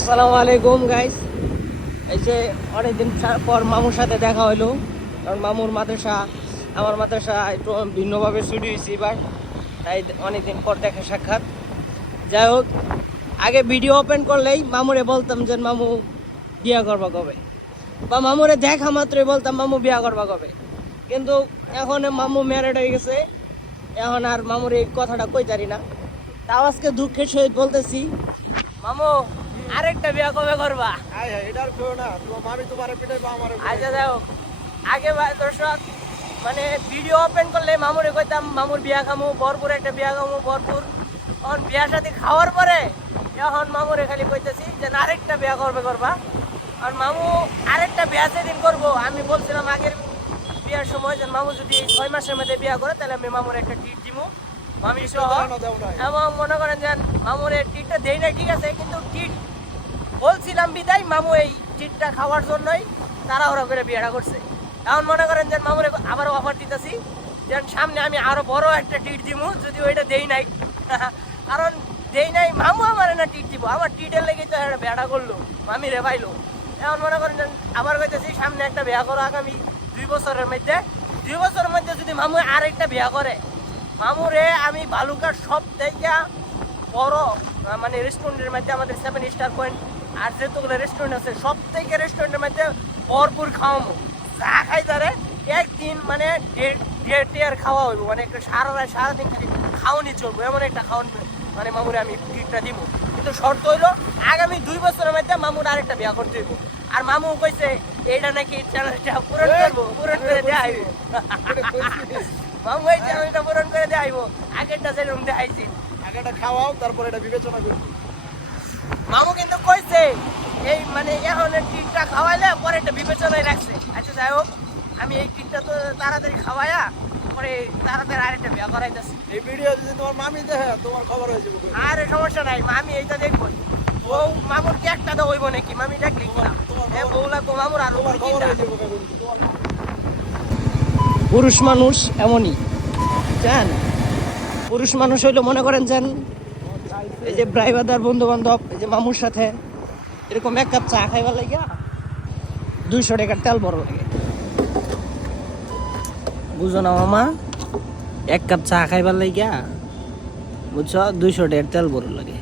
আসসালামু আলাইকুম গাইস। এই যে অনেকদিন পর মামুর সাথে দেখা হইলো, কারণ মামুর মাদ্রাসা আমার মাদ্রাসা একটু ভিন্নভাবে ছুটি হয়েছে এবার, তাই অনেকদিন পর দেখা সাক্ষাৎ। যাই হোক, আগে ভিডিও ওপেন করলেই মামুরে বলতাম যে মামু বিয়া করবা কবে, বা মামুরে দেখা মাত্রই বলতাম মামু বিয়া করবা কবে। কিন্তু এখন মামু ম্যারেড হয়ে গেছে, এখন আর মামুর এই কথাটা কইতারি না। তাও আজকে দুঃখের সহিত বলতেছি, মামু আরেকটা বিয়া কবে করবা? আচ্ছা যাও, আগে দর্শক মানে ভিডিও ওপেন করলে মামুরে কইতাম মামুর বিয়া খামু, ভরপুর একটা বিয়া খামু ভরপুর। তখন বিয়ার সাথে খাওয়ার পরে এখন মামুরে খালি কইতেছি যে আরেকটা বিয়া করবা। আর মামু আরেকটা বিয়া যেদিন করবো, আমি বলছিলাম আগের বিয়ার সময় যে মামু যদি 6 মাসের মধ্যে বিয়া করে তাহলে আমি মামুর একটা ট্রিট দিমু মামি সহ। এবং মনে করেন যে মামুর এই ট্রিটটা দেই না, ঠিক আছে, কিন্তু ট্রিট বলছিলাম বিদায় মামু এই ট্রিটটা খাওয়ার জন্যই তাড়াহুড়া করে বিয়েটা করছে। এখন মনে করেন যে মামুরে আবারও অফার দিতেছি যে সামনে আমি আরো বড় একটা ট্রিট দিমু, যদি ওইটা দেই নাই। কারণ দেই নাই মামু আমার না ট্রিট দিব, আমার ট্রিটের লেগে তো একটা বিয়াটা করলো, মামি রে পাইলো। এখন মনে করেন যে আবার কইতেছি সামনে একটা বিয়া করো আগামী 2 বছরের মধ্যে। 2 বছরের মধ্যে যদি মামু আরেকটা বিয়া করে, মামুরে আমি বালুকার সব থেকে বড় মানে রেস্টুরেন্টের মধ্যে আমাদের 7 স্টার পয়েন্ট আর যেতগুলো রেস্টুরেন্ট আছে সব থেকে রেস্টুরেন্টের মধ্যে ভরপুর খাওয়াবো। যা খাই তারে একদিন মানে ডেয়ার খাওয়া হইব, মানে একটা সারাদিন খালি খাওয়ানি চলবো, এমন একটা খাওয়ান মানে মামুরে আমি ট্রিটটা দিব। কিন্তু শর্ত হইলো আগামী 2 বছরের মধ্যে মামুর আরেকটা বিয়া করতে হইব। আর মামু কইছে এইটা নাকি চ্যানেলটা পূরণ করবো, পূরণ করে দেওয়া হইব। মামু এই চ্যানেলটা পূরণ করে দেওয়া হইব, আগেরটা যেরকম দেখাইছি আগেটা খাওয়াও, তারপর এটা বিবেচনা করি। মামু কিন্তু কইছে এই মানে এখন ট্রিটটা খাওয়াইলে পরে একটা বিবেচনায় রাখছে। আচ্ছা যাই হোক, আমি এই ট্রিটটা তো তাড়াতাড়ি খাওয়াইয়া পরে তাড়াতাড়ি আরেকটা বিয়া করাইতেছি। এই ভিডিও যদি তোমার মামি দেখে তোমার খবর হয়ে যাবে। আরে সমস্যা নাই, মামি এইটা দেখবই। বউ মামুর কি একটা তো হইব নাকি, মামি দেখলি বউ লাগবো মামুর আর তোমার খবর হয়ে যাবে। পুরুষ মানুষ এমনই জান, পুরুষ মানুষ হইলো মনে করেন যেন এই যে ড্রাইভারদার বন্ধু বান্ধব এই যে মামুর সাথে এরকম 1 কাপ চা খাইবার লাগিয়া 200 টাকার তেল বড় লাগে, বুঝো না মামা? 1 কাপ চা খাইবার লাগিয়া বুঝছো 200 টাকার তেল বড় লাগে।